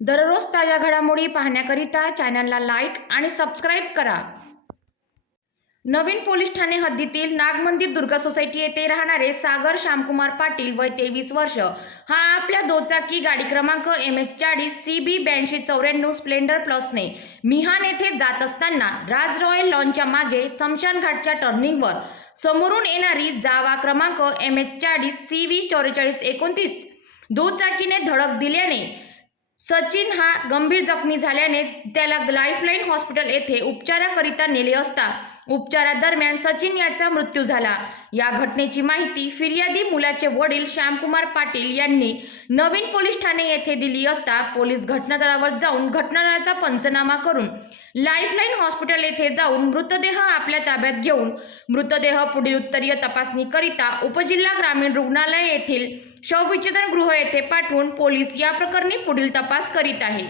दररोज ताज्या घडामोडी पाहण्याकरिता चॅनलला लाईक आणि सबस्क्राईब करा. नवीन पोलीस ठाणे हद्दीतील नागमंदिर दुर्गा सोसायटी येथे राहणारे सागर श्यामकुमार पाटील वय तेवीस वर्ष. हा आपल्या दोचाकी गाडी क्रमांक एम एच चाळीस सी बी ब्याऐंशी चौऱ्याण्णव स्प्लेंडर प्लसने मिहान येथे जात असताना राज रॉयल लॉनच्या मागे समशान घाटच्या टर्निंगवर समोरून येणारी जावा क्रमांक एम एच चाळीस सी व्ही चौवेचाळीस एकोणतीस दुचाकीने धडक दिल्याने सचिन हा गंभीर जखमी झाल्याने त्याला लाईफलाईन हॉस्पिटल येथे उपचाराकरिता नेले असता उपचारादरम्यान सचिन याचा मृत्यू झाला. या घटनेची माहिती फिर्यादी मुलाचे वडील श्यामकुमार पाटील यांनी नवीन पोलीस ठाणे येथे दिली असता पोलीस घटनास्थळावर जाऊन घटनास्थळाचा पंचनामा करून लाईफलाईन हॉस्पिटल येथे जाऊन मृतदेह आपल्या ताब्यात घेऊन मृतदेह पुढील उत्तरीय तपासणीकरिता उपजिल्हा ग्रामीण रुग्णालय येथील शवविच्छेदन गृह येथे पाठवून पोलीस या प्रकरणी पुढील तपास करीत आहे.